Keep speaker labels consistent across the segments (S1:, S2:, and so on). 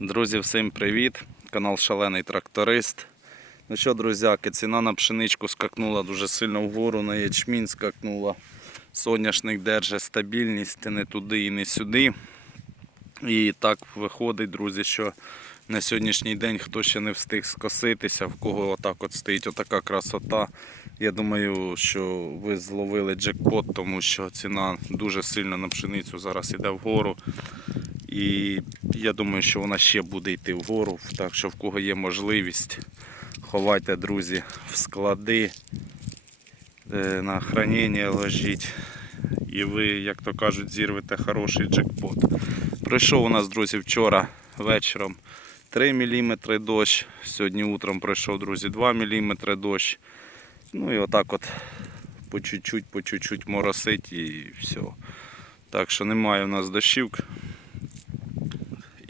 S1: Друзі, всім привіт! Канал Шалений Тракторист. Ну що, друзяки, ціна на пшеничку скакнула дуже сильно вгору, на ячмінь скакнула. Соняшник держить стабільність не туди і не сюди. І так виходить, друзі, що на сьогоднішній день хто ще не встиг скоситися, в кого отак от стоїть отака красота. Я думаю, що ви зловили джекпот, тому що ціна дуже сильно на пшеницю зараз іде вгору. І я думаю, що вона ще буде йти вгору. Так що в кого є можливість, ховайте, друзі, в склади, е, на хранення ложіть. І ви, як то кажуть, зірвете хороший джекпот. Пройшов у нас, друзі, вчора вечором 3 мм дощ. Сьогодні утром пройшов, друзі, 2 мм дощ. Ну і отак от по чуть-чуть, по чуть-чуть моросить і все. Так що немає у нас дощів.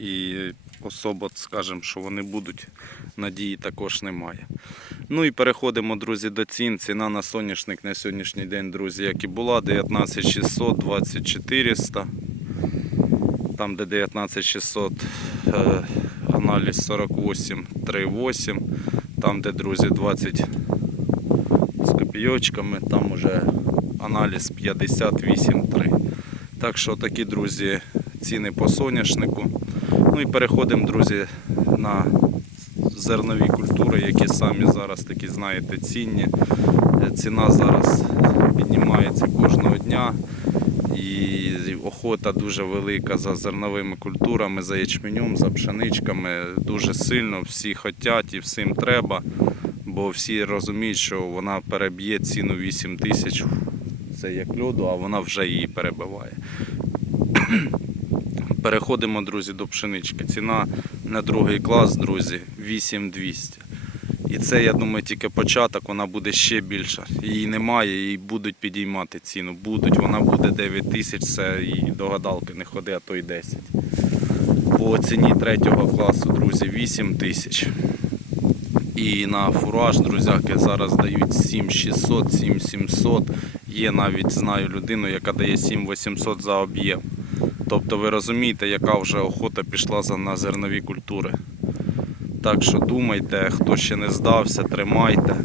S1: І особо скажемо, що вони будуть, надії також немає. Ну і переходимо, друзі, до цін. Ціна на соняшник на сьогоднішній день, друзі, як і була, 19600, 20400. Там, де 19600, е, аналіз 48,38. Там, де, друзі, 20 з копійочками, там уже аналіз 58,3. Так що такі, друзі, ціни по соняшнику. Ну і переходимо, друзі, на зернові культури, які самі зараз такі, знаєте, цінні. Е, Ціна зараз піднімається кожного дня. І охота дуже велика за зерновими культурами, за ячменем, за пшеничками. Дуже сильно всі хочуть і всім треба, бо всі розуміють, що вона переб'є ціну 8 тисяч. Це як льоду, а вона вже її перебиває. Переходимо, друзі, до пшенички. Ціна на другий клас, друзі, 8200. І це, я думаю, тільки початок, вона буде ще більша. Її немає, і будуть підіймати ціну. Будуть, вона буде 9 тисяч, це і до гадалки не ходи, а то й 10. По ціні третього класу, друзі, 8 тисяч. І на фураж, друзяки, зараз дають 7600, 7700. Є навіть знаю людину, яка дає 7800 за об'єм. Тобто ви розумієте, яка вже охота пішла за на зернові культури. Так що думайте, хто ще не здався, тримайте.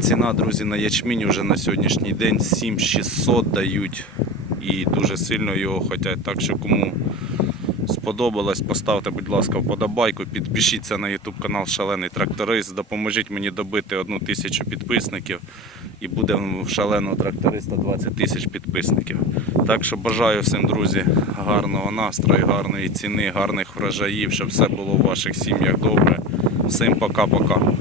S1: Ціна, друзі, на ячмінь вже на сьогоднішній день 7600 дають і дуже сильно його хочуть. Так що кому сподобалось, поставте, будь ласка, вподобайку, підпишіться на YouTube канал Шалений Тракторист, допоможіть мені добити одну тисячу підписників і буде в шаленого тракториста 20 тисяч підписників. Так що бажаю всім, друзі, гарного настрою, гарної ціни, гарних врожаїв, щоб все було в ваших сім'ях добре. Всім пока-пока.